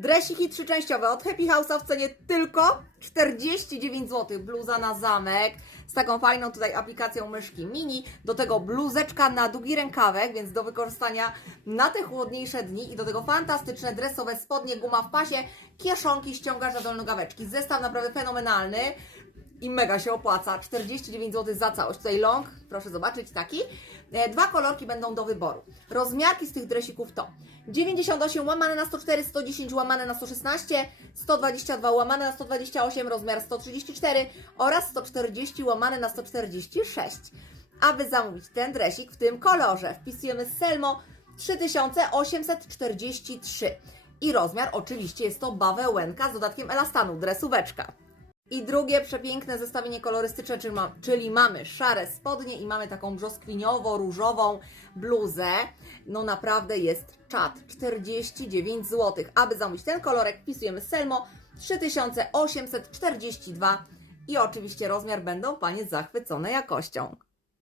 Dresiki trzyczęściowe od Happy House'a w cenie tylko 49 zł. Bluza na zamek z taką fajną tutaj aplikacją myszki mini. Do tego bluzeczka na długi rękawek, więc do wykorzystania na te chłodniejsze dni. I do tego fantastyczne dresowe spodnie, guma w pasie, kieszonki, ściągacze na dolnogaweczki. Zestaw naprawdę fenomenalny i mega się opłaca. 49 zł za całość. Tutaj long, proszę zobaczyć, taki. E, Dwa kolorki będą do wyboru. Rozmiarki z tych dresików to 98 łamane na 104, 110 łamane na 116, 122 łamane na 128, rozmiar 134 oraz 140 łamane na 146. Aby zamówić ten dresik w tym kolorze, wpisujemy Selmo 3843. I rozmiar oczywiście jest to bawełenka z dodatkiem elastanu, dresóweczka. I drugie przepiękne zestawienie kolorystyczne, czyli, ma, czyli mamy szare spodnie i mamy taką brzoskwiniowo-różową bluzę. No naprawdę jest czat. 49 zł. Aby zamówić ten kolorek, wpisujemy Selmo 3842 i oczywiście rozmiar będą Panie zachwycone jakością.